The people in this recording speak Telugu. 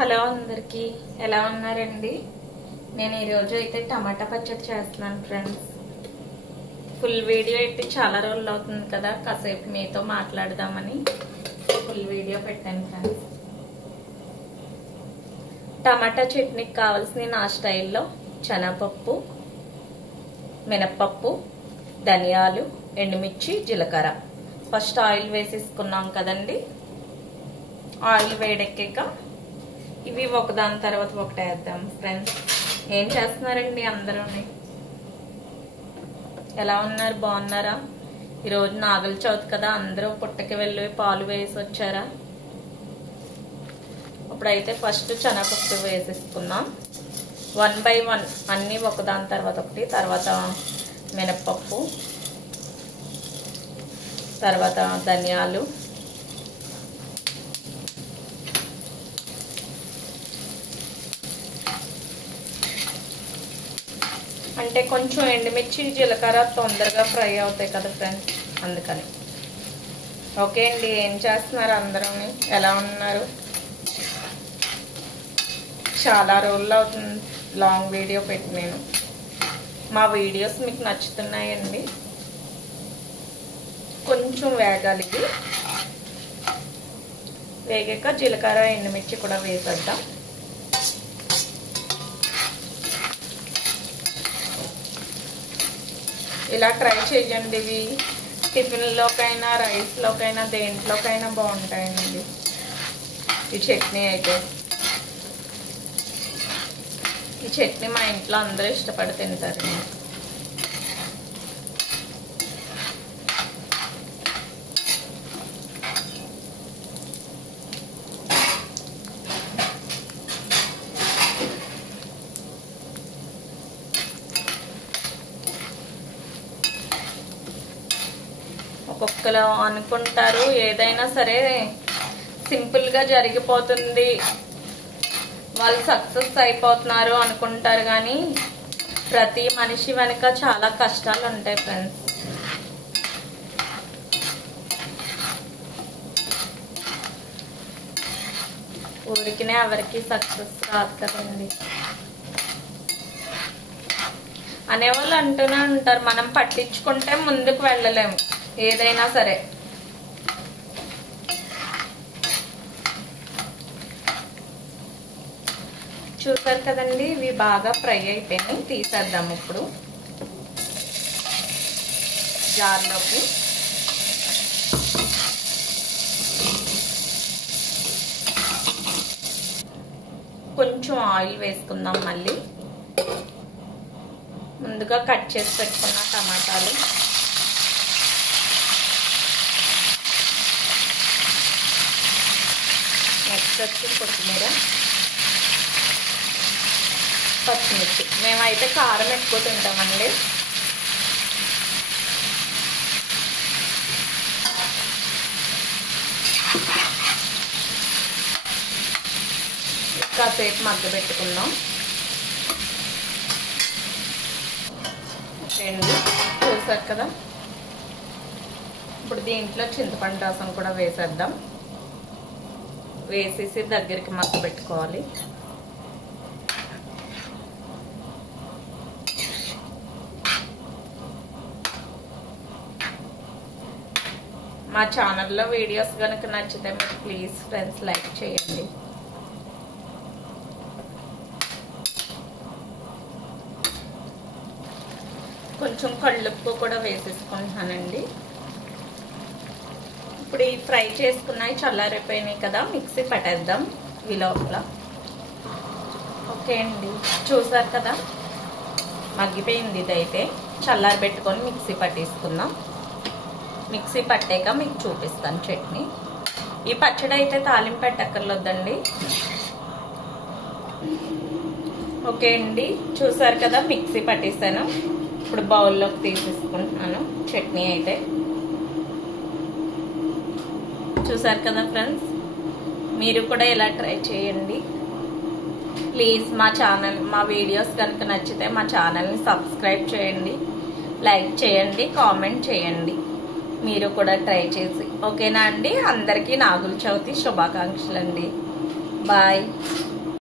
హలో అందరికి ఎలా ఉన్నారండి? నేను ఈ రోజు అయితే టమాటా పచ్చడి చేస్తున్నాను ఫ్రెండ్స్. ఫుల్ వీడియో అయితే చాలా రోజులు అవుతుంది కదా, కాసేపు మీతో మాట్లాడదామని ఫుల్ వీడియో పెట్టాను ఫ్రెండ్స్. టమాటా చట్నీకి కావాల్సిన నా స్టైల్లో శనగపప్పు, మినప్పప్పు, ధనియాలు, ఎండుమిర్చి, జీలకర్ర. ఫస్ట్ ఆయిల్ వేసేసుకున్నాం కదండి. ఆయిల్ వేడెక్కాక ఇవి ఒకదాని తర్వాత ఒకటి వేద్దాం ఫ్రెండ్స్. ఏం చేస్తున్నారండి అందరూ? ఎలా ఉన్నారు? బాగున్నారా? ఈరోజు నాగుల చవితి కదా, అందరూ పుట్టకి వెళ్ళి పాలు వేసి వచ్చారా? ఇప్పుడైతే ఫస్ట్ శనగపప్పు వేసేసుకుందాం. 1 by 1 అన్నీ ఒకదాని తర్వాత ఒకటి. తర్వాత మినప్పప్పు, తర్వాత ధనియాలు, అంటే కొంచెం ఎండుమిర్చి, జీలకర్ర తొందరగా ఫ్రై అవుతాయి కదా ఫ్రెండ్స్, అందుకని. ఓకే అండి, ఏం చేస్తున్నారు అందరూ? ఎలా ఉన్నారు? చాలా రోజులు అవుతుంది లాంగ్ వీడియో పెట్టి. నేను మా వీడియోస్ మీకు నచ్చుతున్నాయండి. కొంచెం వేగాలి. వేగాక జీలకర్ర, ఎండుమిర్చి కూడా వేసేద్దాం. ఇలా ట్రై చేయండి. ఇవి టిఫిన్లోకైనా, రైస్లోకైనా, దేంట్లోకైనా బాగుంటాయండి ఈ చట్నీ అయితే. ఈ చట్నీ మా ఇంట్లో అందరూ ఇష్టపడి తింటారు. ఒక్కొక్కరు అనుకుంటారు ఏదైనా సరే సింపుల్గా జరిగిపోతుంది, వాళ్ళు సక్సెస్ అయిపోతున్నారు అనుకుంటారు. కానీ ప్రతి మనిషి వెనుక చాలా కష్టాలు ఉంటాయి ఫ్రెండ్స్. ఊరికినే ఎవరికి సక్సెస్ రాదు కదండి. అనేవాళ్ళు అంటూనే ఉంటారు, మనం పట్టించుకుంటే ముందుకు వెళ్ళలేము ఏదైనా సరే. చూసారు కదండి, ఇవి బాగా ఫ్రై అయిపోయినాయి. తీసేద్దాం ఇప్పుడు జార్లోకి. కొంచెం ఆయిల్ వేసుకుందాం. మళ్ళీ ముందుగా కట్ చేసి పెట్టుకున్న టమాటాలు, నెక్స్ట్ వచ్చి కొత్తిమీర, పచ్చిమిర్చి. మేమైతే కారం ఎక్కువ తింటామండి. కాసేపు మగ్గ పెట్టుకుందాం. ఓకే అండి, చూసారు కదా. ఇప్పుడు దీంట్లో చింతపండు రసం కూడా వేసేద్దాం. వేసేసి దగ్గరికి మగ్గ పెట్టుకోవాలి. మా ఛానల్లో వీడియోస్ కనుక నచ్చితే మీరు ప్లీజ్ ఫ్రెండ్స్ లైక్ చేయండి. కొంచెం కళ్ళుప్పు కూడా వేసేసుకుంటున్నానండి. ఇప్పుడు ఈ ఫ్రై చేసుకున్నాయి చల్లారిపోయినాయి కదా, మిక్సీ పట్టేద్దాం ఈ లోపల. ఓకే అండి, చూసారు కదా మగ్గిపోయింది. ఇదైతే చల్లారి పెట్టుకొని మిక్సీ పట్టేసుకుందాం. మిక్సీ పట్టాక మీకు చూపిస్తాను చట్నీ. ఈ పచ్చడి అయితే తాలింపు పెట్టక్కర్లేదండి. ఓకే అండి, చూసారు కదా మిక్సీ పట్టేసాను. ఇప్పుడు బౌల్లోకి తీసేసుకుంటున్నాను చట్నీ అయితే. చూసారు కదా ఫ్రెండ్స్, మీరు కూడా ఇలా ట్రై చేయండి ప్లీజ్. మా వీడియోస్ కనుక నచ్చితే మా ఛానల్ని సబ్స్క్రైబ్ చేయండి, లైక్ చేయండి, కామెంట్ చేయండి. మీరు కూడా ట్రై చేసి. ఓకేనా అండి? అందరికీ నాగుల చవితి శుభాకాంక్షలు అండి. బాయ్.